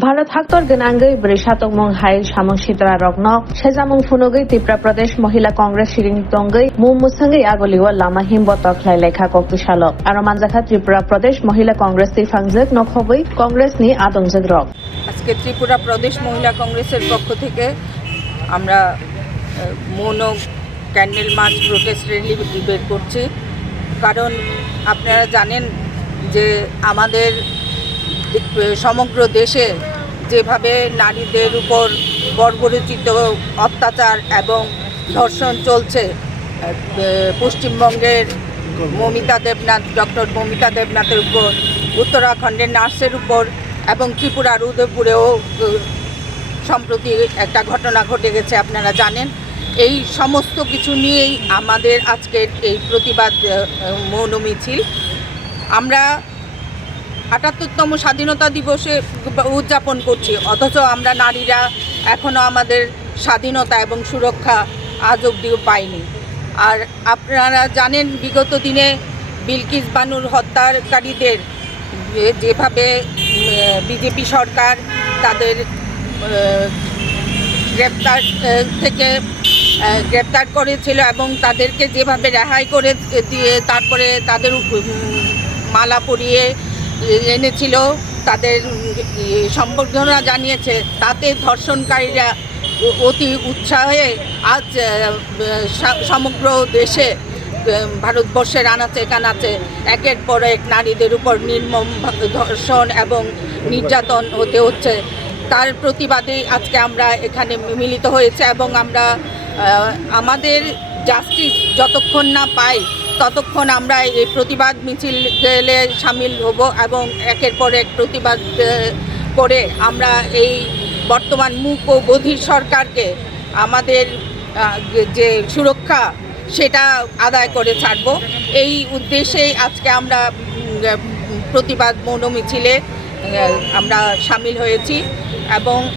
Bharat हाक्तर गनांगै ब्रिसातकमं high सामं सित्रा रग्न सेजामं फुनुगै Tripura प्रदेश महिला कांग्रेस सिरिं तंगै मुमुसंगै आगलिवा लामा हिमबत खलाय लेखा कक्तुसालो आरो मानजाखा त्रिपुरा प्रदेश महिला कांग्रेस तिफांजक नखबै कांग्रेसनि आदंजक रग আজকে ত্রিপুরা প্রদেশ মহিলা কংগ্রেসের পক্ষ থেকে আমরা মৌন ক্যান্ডেল মার্চ প্রোটেস্ট র্যালি বের করছি। কারণ আপনারা জানেন যে আমাদের সমগ্র দেশে যেভাবে নারীদের উপর বর্বরোচিত অত্যাচার এবং ধর্ষণ চলছে, পশ্চিমবঙ্গের ডক্টর মমিতা দেবনাথের উপর, উত্তরাখণ্ডের নার্সের উপর এবং ত্রিপুরার উদয়পুরেও সম্প্রতি একটা ঘটনা ঘটে গেছে, আপনারা জানেন। এই সমস্ত কিছু নিয়েই আমাদের আজকের এই প্রতিবাদ মৌন মিছিল। আমরা ৭৮তম স্বাধীনতা দিবসে উদযাপন করছি, অথচ আমরা নারীরা এখনও আমাদের স্বাধীনতা এবং সুরক্ষা আজ অবধিও পাইনি। আর আপনারা জানেন বিগত দিনে বিলকিস বানুর হত্যাকারীদের যেভাবে বিজেপি সরকার তাদের গ্রেপ্তার করেছিল এবং তাদেরকে যেভাবে রেহাই করে দিয়ে তারপরে তাদের মালা পরিয়ে এনেছিল, তাদের সম্বর্ধনা জানিয়েছে, তাতে ধর্ষণকারীরা অতি উৎসাহে আজ সমগ্র দেশে ভারতবর্ষের আনাচে কানাচে একের পর এক নারীদের উপর নির্মম ধর্ষণ এবং নির্যাতন হতে হচ্ছে। তার প্রতিবাদেই আজকে আমরা এখানে মিলিত হয়েছে এবং আমরা আমাদের জাস্টিস যতক্ষণ না পাই ততক্ষণ আমরা এই প্রতিবাদ মিছিলে সামিল হব এবং একের পর এক প্রতিবাদ করে আমরা এই বর্তমান মূক ও বধির সরকারকে আমাদের যে সুরক্ষা সেটা আদায় করে ছাড়ব। এই উদ্দেশ্যেই আজকে আমরা প্রতিবাদ মৌন মিছিলে আমরা সামিল হয়েছি এবং